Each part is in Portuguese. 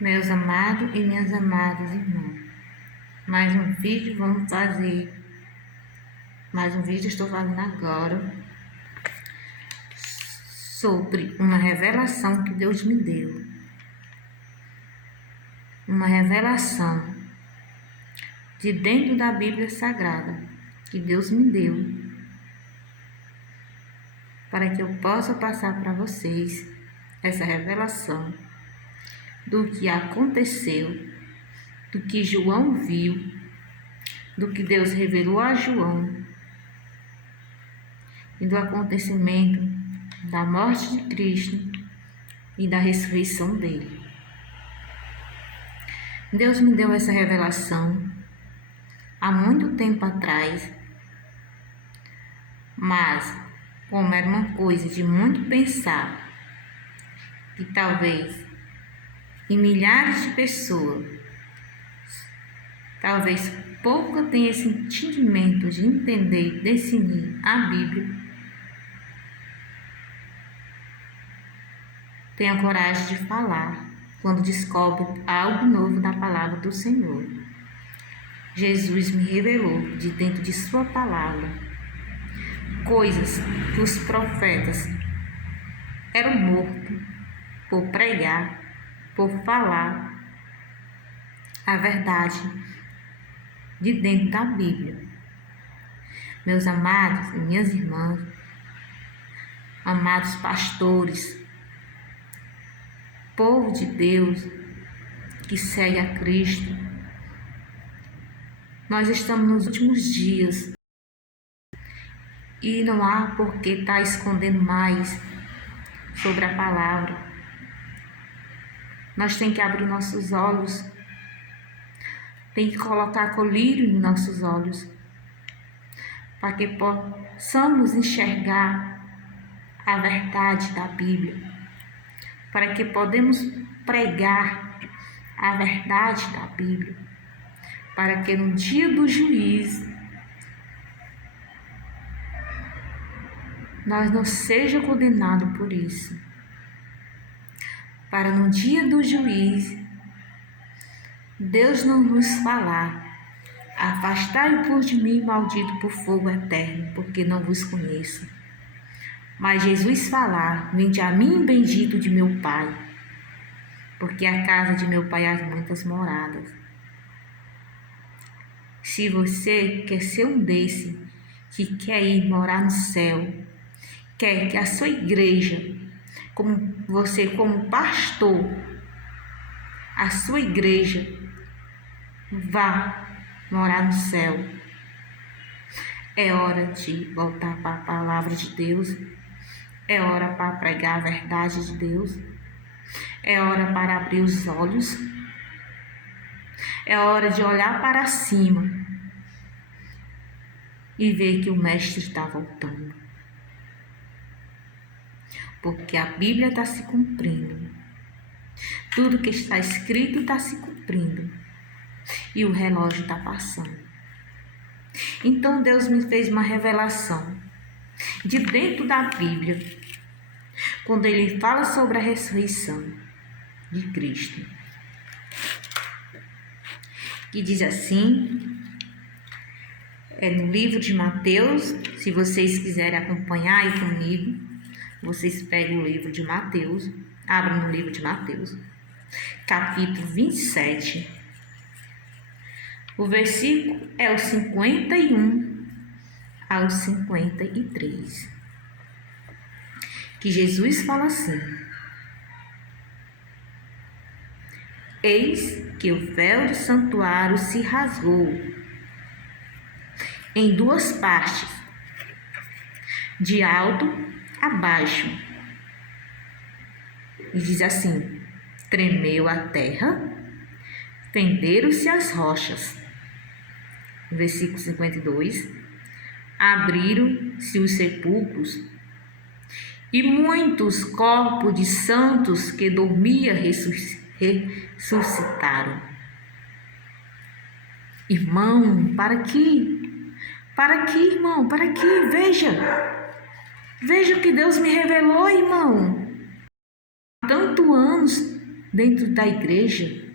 Meus amados e minhas amadas irmãs, mais um vídeo vamos fazer. Mais um vídeo estou fazendo agora sobre uma revelação que Deus me deu. Uma revelação de dentro da Bíblia Sagrada que Deus me deu para que eu possa passar para vocês essa revelação do que aconteceu, do que João viu, do que Deus revelou a João e do acontecimento da morte de Cristo e da ressurreição dele. Deus me deu essa revelação há muito tempo atrás, mas como era uma coisa de muito pensar, que talvez em milhares de pessoas, talvez pouca tenha esse entendimento de entender e definir a Bíblia, tenha coragem de falar quando descobre algo novo da palavra do Senhor. Jesus me revelou de dentro de sua palavra coisas que os profetas eram mortos por pregar, por falar a verdade de dentro da Bíblia. Meus amados e minhas irmãs, amados pastores, povo de Deus que segue a Cristo, nós estamos nos últimos dias e não há por que estar escondendo mais sobre a palavra. Nós temos que abrir nossos olhos, tem que colocar colírio nos nossos olhos, para que possamos enxergar a verdade da Bíblia, para que podemos pregar a verdade da Bíblia, para que no dia do juízo nós não sejamos condenados por isso, para no dia do juízo Deus não nos falar: afastai-vos de mim, maldito, por fogo eterno, porque não vos conheço. Mas Jesus falar: vinde a mim, bendito de meu Pai, porque a casa de meu Pai há muitas moradas. Se você quer ser um desse que quer ir morar no céu, quer que a sua igreja, como você como pastor, a sua igreja vá morar no céu, é hora de voltar para a palavra de Deus, é hora para pregar a verdade de Deus, é hora para abrir os olhos, é hora de olhar para cima e ver que o Mestre está voltando, porque a Bíblia está se cumprindo, tudo que está escrito está se cumprindo e o relógio está passando. Então Deus me fez uma revelação de dentro da Bíblia, quando Ele fala sobre a ressurreição de Cristo, que diz assim, no livro de Mateus. Se vocês quiserem acompanhar aí comigo, vocês pegam o livro de Mateus, abrem no livro de Mateus, capítulo 27, o versículo é o 51 ao 53, que Jesus fala assim: eis que o véu do santuário se rasgou em duas partes, de alto a baixo, e diz assim: tremeu a terra, fenderam-se as rochas. Versículo 52, abriram-se os sepulcros, e muitos corpos de santos que dormiam ressuscitaram. Irmão, para aqui, irmão, para aqui, veja o que Deus me revelou, irmão. Há tantos anos dentro da igreja.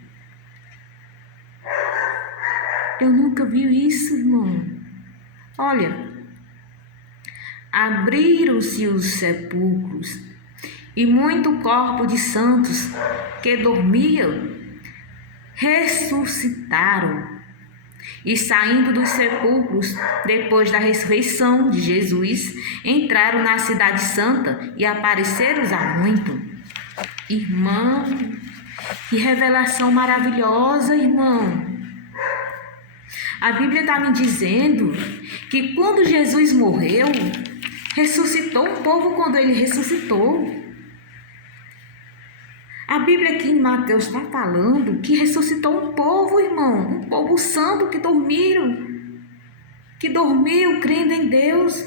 Eu nunca vi isso, irmão. Olha, abriram-se os sepulcros e muito corpo de santos que dormiam ressuscitaram. E saindo dos sepulcros, depois da ressurreição de Jesus, entraram na cidade santa e apareceram a muito. Irmão, que revelação maravilhosa, irmão. A Bíblia está me dizendo que quando Jesus morreu, ressuscitou um povo quando ele ressuscitou. A Bíblia aqui em Mateus está falando que ressuscitou um povo, irmão, um povo santo que dormiu crendo em Deus.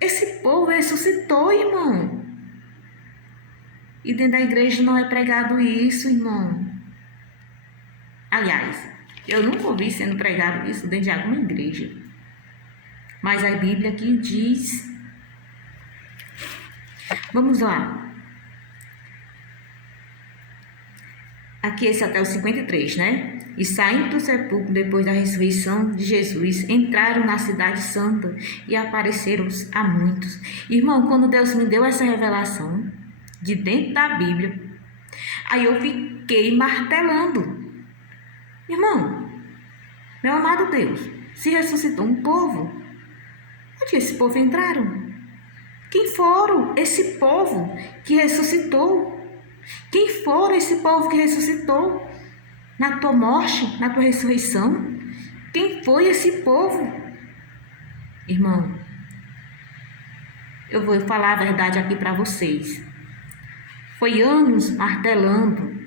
Esse povo ressuscitou, irmão. E dentro da igreja não é pregado isso, irmão. Aliás, eu nunca ouvi sendo pregado isso dentro de alguma igreja. Mas a Bíblia aqui diz. Vamos lá. Aqui esse até o 53, né? E saindo do sepulcro depois da ressurreição de Jesus, entraram na cidade santa e apareceram a muitos. Irmão, quando Deus me deu essa revelação de dentro da Bíblia, aí eu fiquei martelando. Irmão, meu amado Deus, se ressuscitou um povo, onde esse povo entraram? Quem foram esse povo que ressuscitou? Quem for esse povo que ressuscitou na tua morte, na tua ressurreição? Quem foi esse povo? Irmão, eu vou falar a verdade aqui para vocês. Foi anos martelando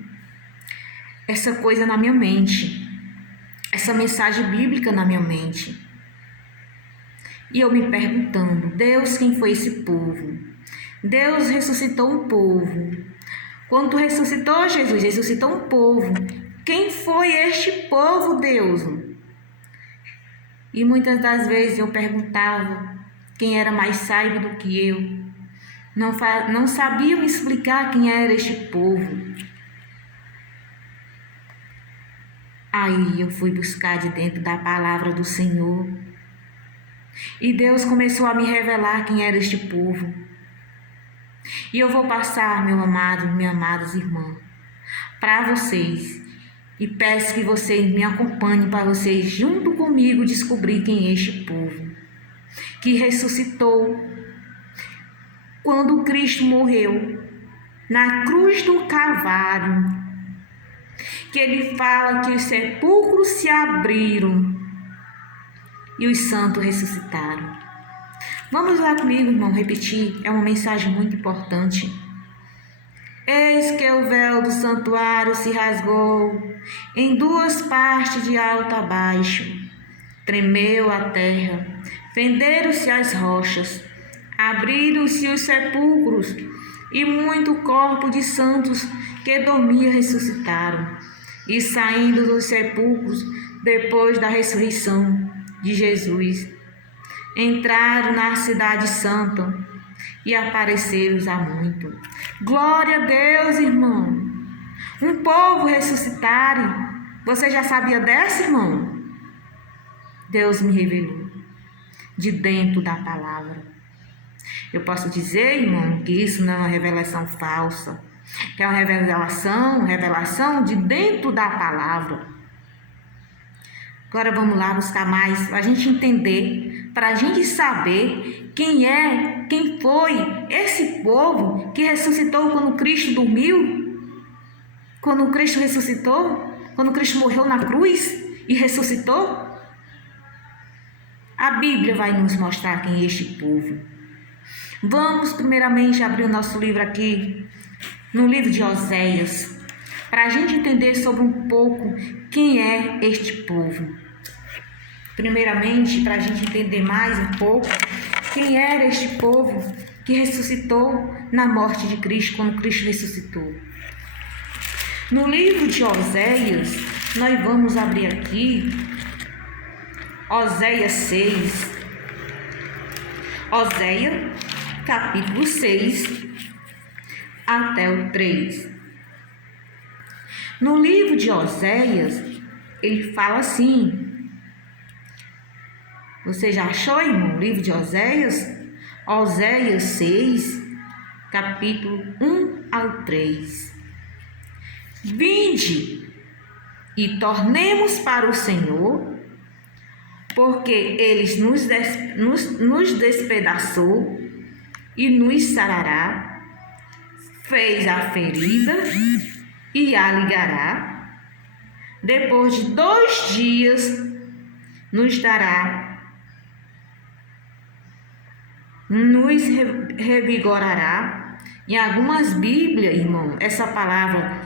essa coisa na minha mente, essa mensagem bíblica na minha mente. E eu me perguntando, Deus, quem foi esse povo? Deus ressuscitou um povo. Quando tu ressuscitou, Jesus ressuscitou um povo. Quem foi este povo, Deus? E muitas das vezes eu perguntava quem era mais sábio do que eu. Não sabia me explicar quem era este povo. Aí eu fui buscar de dentro da palavra do Senhor. E Deus começou a me revelar quem era este povo. E eu vou passar, meu amado, minhas amadas irmãs, para vocês. E peço que vocês me acompanhem para vocês, junto comigo, descobrir quem é este povo. Que ressuscitou quando Cristo morreu na cruz do Calvário. Que ele fala que os sepulcros se abriram e os santos ressuscitaram. Vamos lá comigo, irmão, repetir. É uma mensagem muito importante. Eis que o véu do santuário se rasgou em duas partes de alto a baixo. Tremeu a terra, fenderam-se as rochas, abriram-se os sepulcros e muito corpo de santos que dormia ressuscitaram. E saindo dos sepulcros, depois da ressurreição de Jesus, entraram na cidade santa e apareceram a muito. Glória a Deus, irmão. Um povo ressuscitarem. Você já sabia dessa, irmão? Deus me revelou de dentro da palavra. Eu posso dizer, irmão, que isso não é uma revelação falsa, que é uma revelação de dentro da palavra. Agora vamos lá buscar mais, para a gente entender, para a gente saber quem foi esse povo que ressuscitou quando Cristo dormiu, quando Cristo ressuscitou, quando Cristo morreu na cruz e ressuscitou. A Bíblia vai nos mostrar quem é este povo. Vamos primeiramente abrir o nosso livro aqui, no livro de Oséias, para a gente entender sobre um pouco quem é este povo. Primeiramente, para a gente entender mais um pouco quem era este povo que ressuscitou na morte de Cristo, quando Cristo ressuscitou. No livro de Oséias, nós vamos abrir aqui Oséias 6. Oséias, capítulo 6, até o 3. No livro de Oséias, ele fala assim. Você já achou, irmão, o livro de Oséias? Oséias 6, capítulo 1 ao 3. Vinde e tornemos para o Senhor, porque Ele nos despedaçou e nos sarará, fez a ferida e a ligará. Depois de 2 dias nos dará, nos revigorará. Em algumas Bíblias, irmão, essa palavra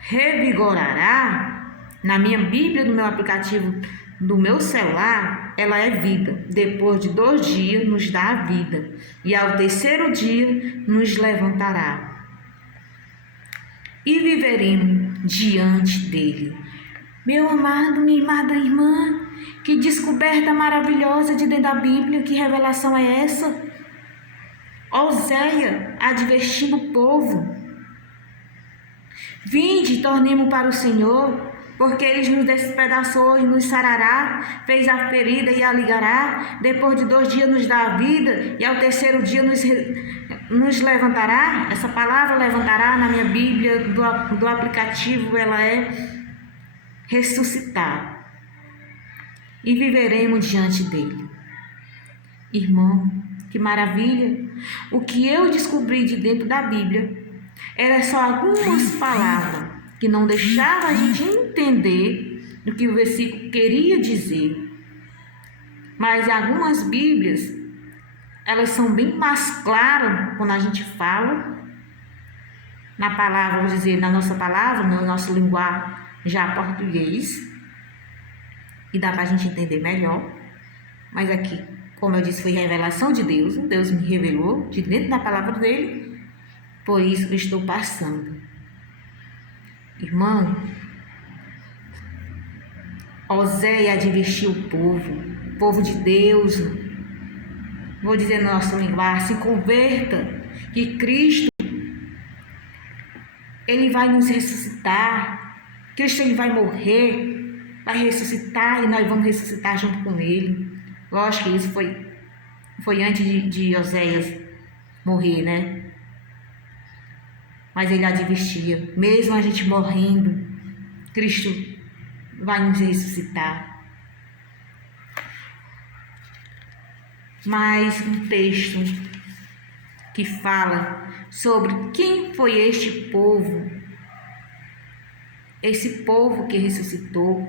revigorará, na minha Bíblia, no meu aplicativo do meu celular, ela é vida. Depois de 2 dias nos dá a vida, e ao 3º dia nos levantará, e viveremos diante dele. Meu amado, minha amada irmã, que descoberta maravilhosa de dentro da Bíblia, que revelação é essa? Oséias advertindo o povo. Vinde, tornemos para o Senhor, porque Ele nos despedaçou e nos sarará, fez a ferida e a ligará. Depois de 2 dias nos dá a vida, e ao 3º dia nos levantará. Essa palavra levantará na minha Bíblia do aplicativo, ela é ressuscitar. E viveremos diante dele. Irmão, que maravilha! O que eu descobri de dentro da Bíblia era só algumas palavras que não deixavam a gente entender o que o versículo queria dizer. Mas algumas Bíblias, elas são bem mais claras quando a gente fala na palavra, vou dizer, na nossa palavra, no nosso linguajar já português, e dá para a gente entender melhor. Mas aqui, como eu disse, foi revelação de Deus. Deus me revelou de dentro da palavra dele, por isso eu estou passando. Irmão, Oséias advertiu o povo de Deus, vou dizer no nosso linguagem, se converta, que Cristo, Ele vai nos ressuscitar. Cristo, Ele vai morrer, vai ressuscitar, e nós vamos ressuscitar junto com Ele. Lógico que isso foi antes de Oséias morrer, né? Mas ele advertia, mesmo a gente morrendo, Cristo vai nos ressuscitar. Mais um texto que fala sobre quem foi este povo, esse povo que ressuscitou.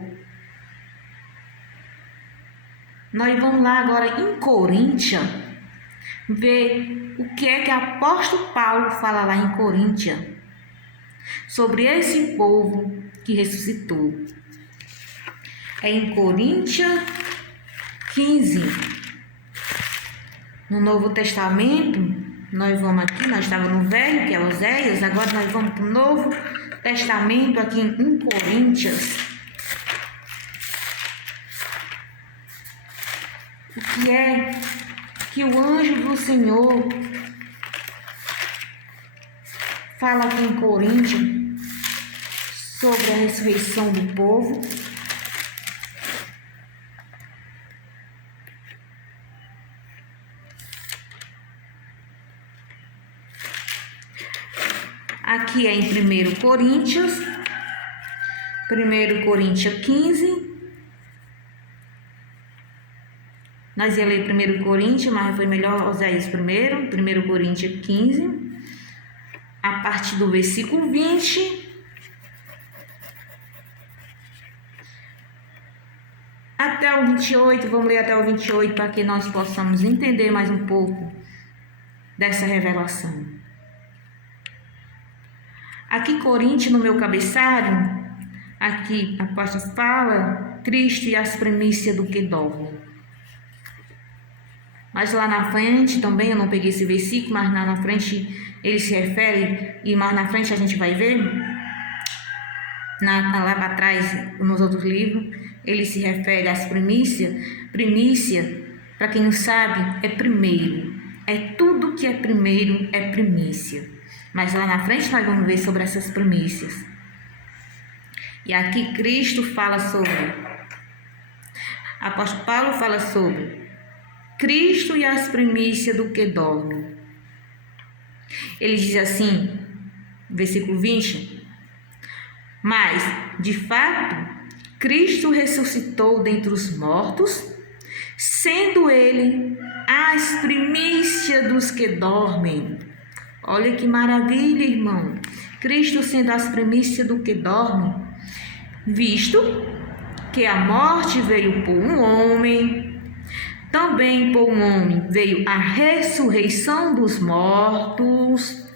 Nós vamos lá agora em Coríntios, ver o que é que o apóstolo Paulo fala lá em Coríntios, sobre esse povo que ressuscitou. É em Coríntios 15, no Novo Testamento. Nós vamos aqui, nós estávamos no Velho, que é Oséias, agora nós vamos para o Novo Testamento, aqui em Coríntios. O que é que o anjo do Senhor fala aqui em Coríntios sobre a ressurreição do povo. Aqui é em 1 Coríntios 15. Nós ia ler 1 Coríntios, mas foi melhor Oséias primeiro. 1 Coríntios 15, a partir do versículo 20 até o 28. Vamos ler até o 28 para que nós possamos entender mais um pouco dessa revelação. Aqui, Coríntios, no meu cabeçalho, aqui a apóstolo fala Cristo e as primícias do que dorme. Mas lá na frente também, eu não peguei esse versículo, mas lá na frente ele se refere, e mais na frente a gente vai ver, lá para trás, nos outros livros, ele se refere às primícias. Primícia, para quem não sabe, é primeiro. É tudo que é primeiro é primícia. Mas lá na frente nós vamos ver sobre essas primícias. E aqui Cristo fala sobre, apóstolo Paulo fala sobre Cristo e as primícias do que dormem. Ele diz assim, versículo 20: mas, de fato, Cristo ressuscitou dentre os mortos, sendo ele as primícias dos que dormem. Olha que maravilha, irmão. Cristo sendo as primícias do que dormem, visto que a morte veio por um homem, também por um homem veio a ressurreição dos mortos.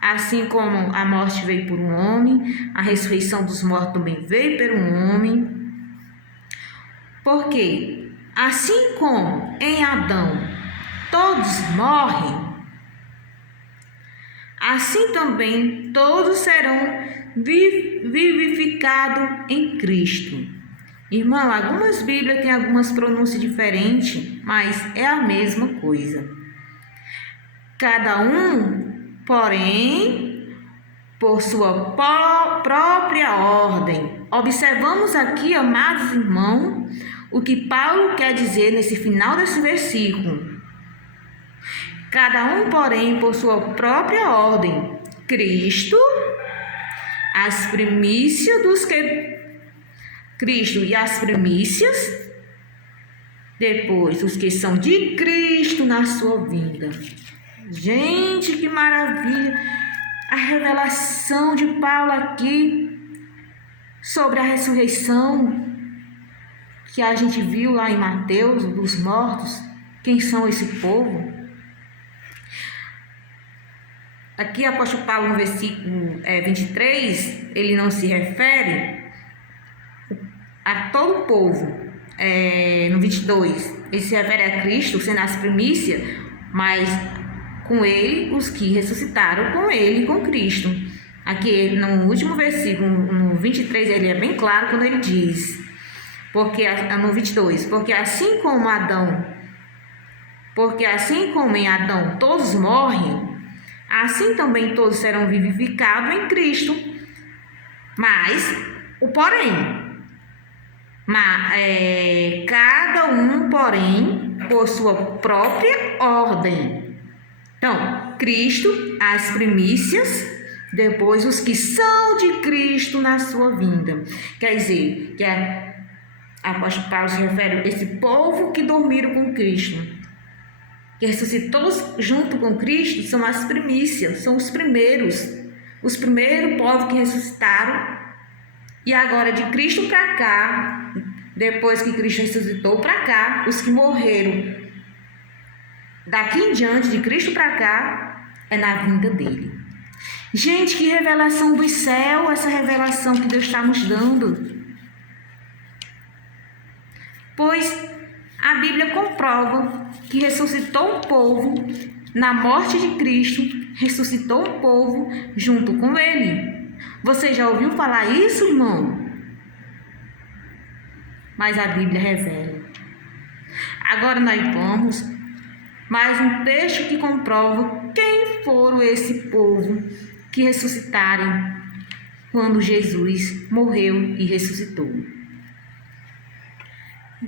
Assim como a morte veio por um homem, a ressurreição dos mortos também veio por um homem. Porque, assim como em Adão todos morrem, assim também todos serão vivificados em Cristo. Irmão, algumas Bíblias têm algumas pronúncias diferentes, mas é a mesma coisa. Cada um, porém, por sua própria ordem. Observamos aqui, amados irmãos, o que Paulo quer dizer nesse final desse versículo. Cada um, porém, por sua própria ordem. Cristo, as primícias dos que... Cristo e as primícias, depois os que são de Cristo na sua vinda. Gente, que maravilha! A revelação de Paulo aqui sobre a ressurreição que a gente viu lá em Mateus, dos mortos. Quem são esse povo? Aqui, o apóstolo Paulo, no versículo 23, ele não se refere a todo o povo. No 22, ele se refere a Cristo sendo as primícias, mas com ele os que ressuscitaram com ele, com Cristo. Aqui no último versículo, no 23, ele é bem claro quando ele diz, no 22, porque assim como em Adão todos morrem, assim também todos serão vivificados em Cristo. Mas, cada um, porém, por sua própria ordem. Então, Cristo, as primícias, depois os que são de Cristo na sua vinda. Quer dizer, que a apóstolo Paulo se refere a esse povo que dormiram com Cristo, que ressuscitou junto com Cristo, são as primícias, são os primeiros povos que ressuscitaram. E agora de Cristo para cá, depois que Cristo ressuscitou para cá, os que morreram daqui em diante, de Cristo para cá, é na vinda dele. Gente, que revelação do céu, essa revelação que Deus está nos dando. Pois a Bíblia comprova que ressuscitou um povo na morte de Cristo, ressuscitou um povo junto com ele. Você já ouviu falar isso, irmão? Mas a Bíblia revela. Agora nós vamos mais um texto que comprova quem foram esse povo que ressuscitaram quando Jesus morreu e ressuscitou.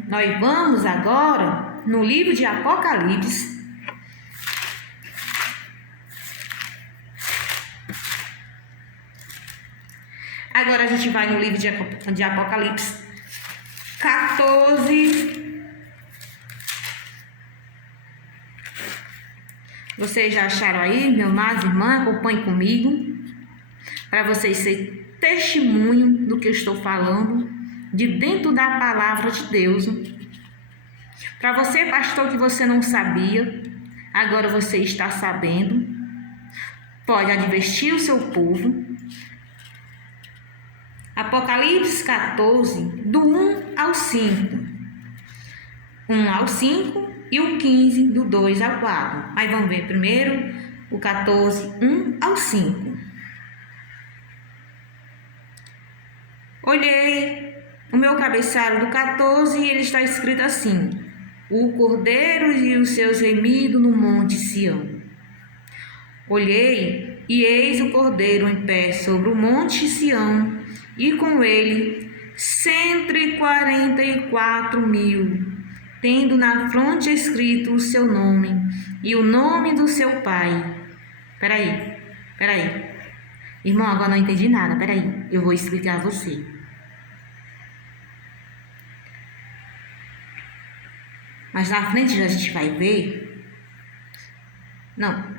Nós vamos agora no livro de Apocalipse. Agora a gente vai no livro de Apocalipse 14. Vocês já acharam aí, meus amados irmãos? Acompanhem comigo, para vocês serem testemunho do que eu estou falando, de dentro da palavra de Deus. Para você, pastor, que você não sabia, agora você está sabendo. Pode advertir o seu povo. Apocalipse 14, do 1 ao 5. 1 ao 5 e o 15, do 2 ao 4. Aí vamos ver primeiro o 14, 1 ao 5. Olhei o meu cabeçalho do 14 e ele está escrito assim: o Cordeiro e os seus remidos no monte Sião. Olhei e eis o Cordeiro em pé sobre o monte Sião, e com ele 144.000, tendo na fronte escrito o seu nome e o nome do seu pai. Peraí. Irmão, agora não entendi nada, peraí. Eu vou explicar a você. Mas na frente a gente vai ver. Não.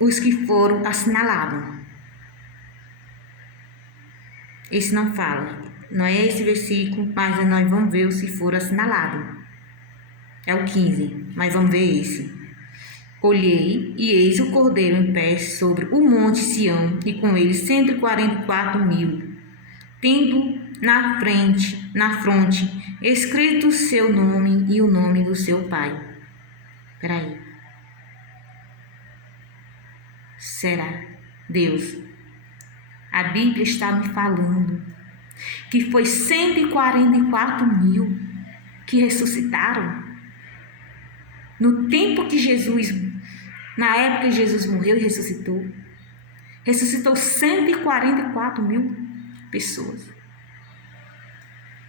Os que foram assinalados. Esse não fala. Não é esse versículo, mas nós vamos ver os que foram assinalados. É o 15, mas vamos ver esse. Olhei, e eis o cordeiro em pé sobre o monte Sião, e com ele 144.000, tendo na fronte, escrito o seu nome e o nome do seu pai. Peraí. Será? Deus, a Bíblia está me falando que foi 144.000 que ressuscitaram no tempo que na época que Jesus morreu e ressuscitou. Ressuscitou 144.000 pessoas.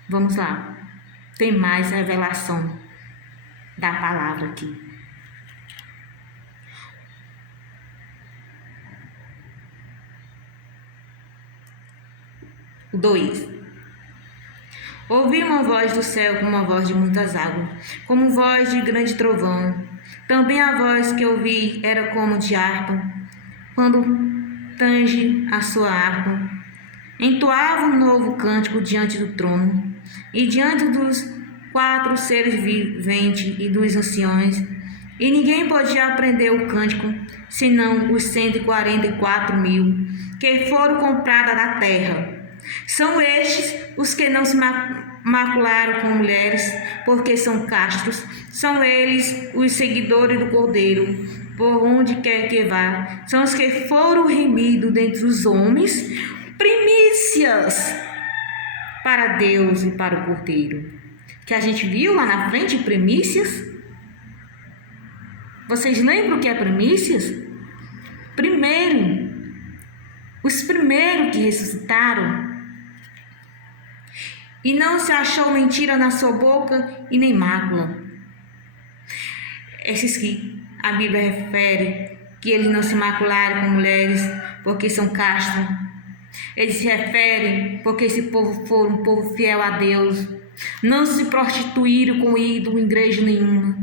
Vamos lá. Tem mais revelação da palavra aqui. O 2. Ouvi uma voz do céu como uma voz de muitas águas, como voz de grande trovão. Também a voz que ouvi era como de harpa, quando tange a sua harpa. Entoava um novo cântico diante do trono, e diante dos 4 seres viventes e dos anciões, e ninguém podia aprender o cântico, senão os 144.000 que foram comprados da terra. São estes os que não se macularam com mulheres, porque são castos. São eles os seguidores do Cordeiro, por onde quer que vá. São os que foram remidos dentre os homens, primícias para Deus e para o Cordeiro. Que a gente viu lá na frente, primícias. Vocês lembram o que é primícias? Primeiro, os primeiros que ressuscitaram. E não se achou mentira na sua boca e nem mácula. Esses que a Bíblia refere que eles não se macularam com mulheres porque são castos. Eles se referem porque esse povo foi um povo fiel a Deus. Não se prostituíram com ídolo em igreja nenhuma.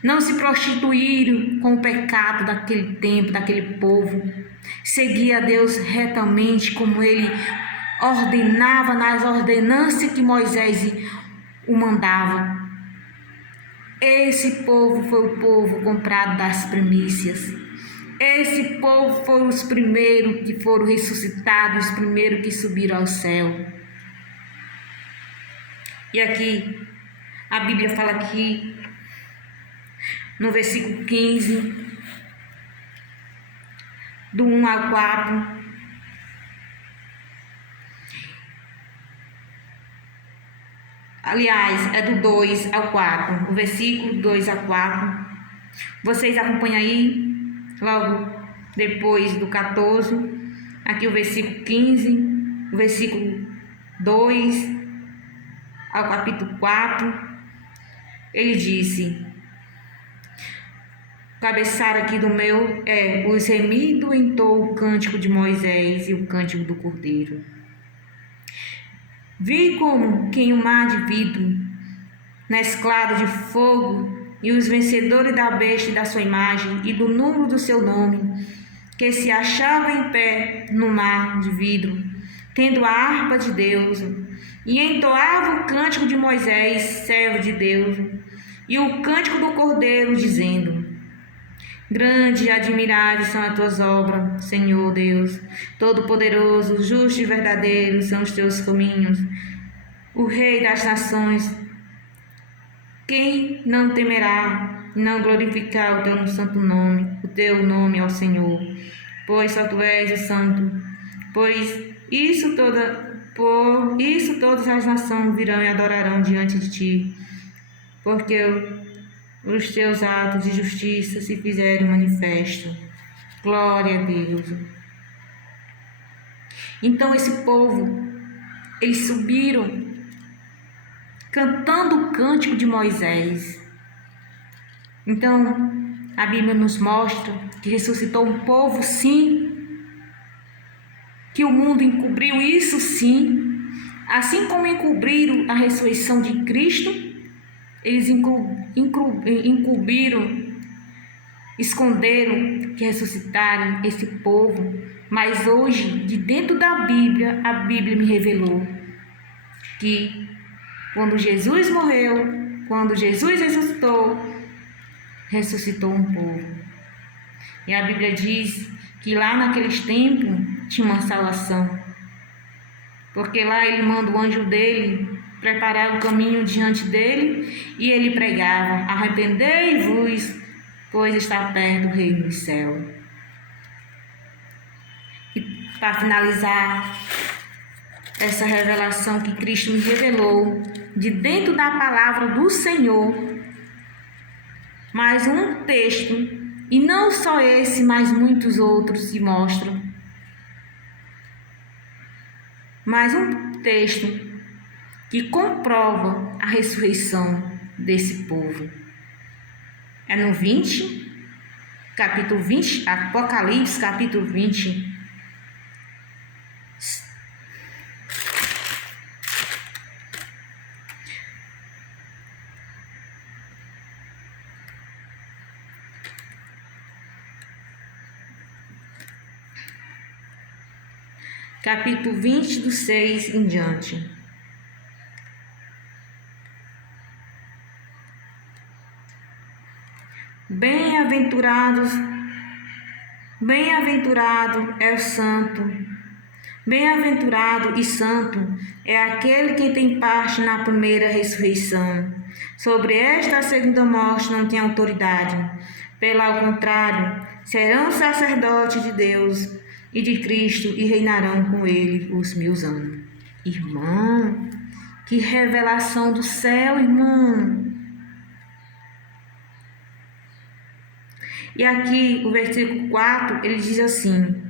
Não se prostituíram com o pecado daquele tempo, daquele povo. Seguia a Deus retamente como ele ordenava nas ordenanças que Moisés o mandava. Esse povo foi o povo comprado das primícias. Esse povo foi os primeiros que foram ressuscitados, os primeiros que subiram ao céu. E aqui, a Bíblia fala aqui, no versículo 15, do 1 ao 4, aliás, é do 2 ao 4, o versículo 2 a 4. Vocês acompanham aí, logo depois do 14, aqui o versículo 15, o versículo 2 ao capítulo 4. Ele disse, o cabeçalho aqui do meu é: os remidos entoam o cântico de Moisés e o cântico do Cordeiro. Vi como quem o mar de vidro, mesclado de fogo, e os vencedores da besta e da sua imagem e do número do seu nome, que se achavam em pé no mar de vidro, tendo a harpa de Deus, e entoava o cântico de Moisés, servo de Deus, e o cântico do Cordeiro, dizendo: grande e admirável são as tuas obras, Senhor Deus, Todo-Poderoso, justo e verdadeiro são os teus caminhos, o Rei das nações. Quem não temerá e não glorificar o teu santo nome, o teu nome ao Senhor? Pois só tu és o santo. Por isso todas as nações virão e adorarão diante de ti, porque os teus atos de justiça se fizerem manifestos. Glória a Deus. Então esse povo, eles subiram cantando o cântico de Moisés. Então a Bíblia nos mostra que ressuscitou um povo, sim, que o mundo encobriu isso, sim, assim como encobriram a ressurreição de Cristo, eles encobriram, esconderam que ressuscitaram esse povo. Mas hoje, de dentro da Bíblia, a Bíblia me revelou que quando Jesus morreu, quando Jesus ressuscitou um povo. E a Bíblia diz que lá naqueles tempos tinha uma salvação, porque lá ele manda o anjo dele preparar o caminho diante dele e ele pregava: arrependei-vos, pois está perto o reino do céu. E para finalizar essa revelação que Cristo me revelou de dentro da palavra do Senhor, mais um texto, e não só esse, mas muitos outros se mostram. Mais um texto que comprova a ressurreição desse povo. É no 20, capítulo 20, Apocalipse, capítulo 20. Capítulo 20, do 6 em diante. Bem-aventurado é o santo, bem-aventurado e santo é aquele que tem parte na primeira ressurreição. Sobre esta segunda morte não tem autoridade. Pelo contrário, serão sacerdotes de Deus e de Cristo e reinarão com ele os 1000 anos. Irmão, que revelação do céu, irmão! E aqui o versículo 4, ele diz assim,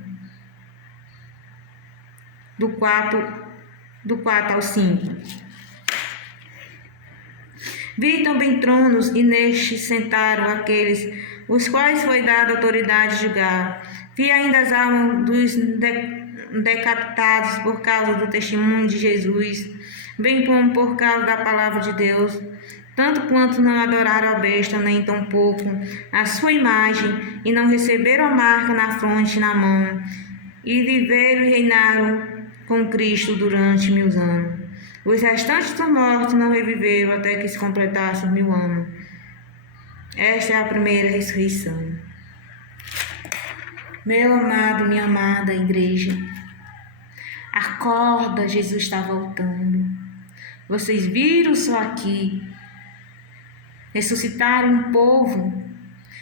do 4 ao 5. Vi também tronos, e nestes sentaram aqueles os quais foi dada autoridade de julgar. Vi ainda as almas dos decapitados por causa do testemunho de Jesus, bem como por causa da palavra de Deus, tanto quanto não adoraram a besta, nem tampouco a sua imagem, e não receberam a marca na fronte e na mão, e viveram e reinaram com Cristo durante 1000 anos. Os restantes dos mortos não reviveram até que se completassem os 1000 anos. Esta é a primeira ressurreição. Meu amado, minha amada igreja, acorda, Jesus está voltando. Vocês viram só aqui, ressuscitaram um povo,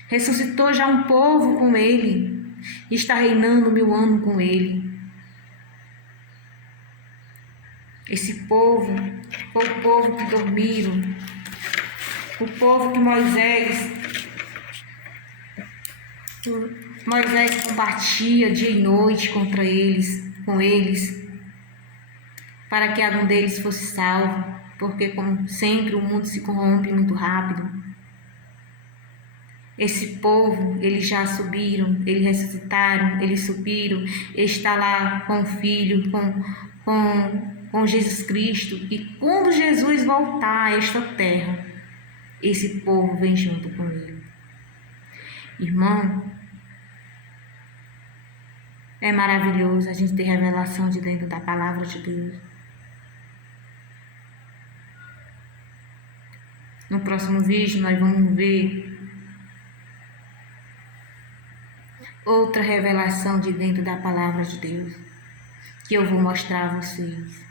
ressuscitou já um povo com ele, está reinando 1000 anos com ele. Esse povo foi o povo que dormiram, o povo que Moisés combatia dia e noite contra eles, com eles, para que algum deles fosse salvo, porque como sempre o mundo se corrompe muito rápido. Esse povo, eles já subiram, eles ressuscitaram, eles subiram, está lá com o Filho, com Jesus Cristo, e quando Jesus voltar a esta terra, esse povo vem junto com ele. Irmão, é maravilhoso a gente ter revelação de dentro da palavra de Deus. No próximo vídeo nós vamos ver outra revelação de dentro da palavra de Deus, que eu vou mostrar a vocês.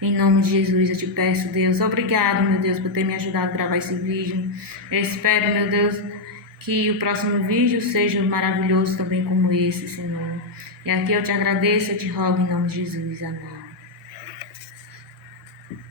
Em nome de Jesus eu te peço, Deus, obrigado, meu Deus, por ter me ajudado a gravar esse vídeo. Eu espero, meu Deus, que o próximo vídeo seja maravilhoso também como esse, Senhor. E aqui eu te agradeço, eu te rogo em nome de Jesus. Amém.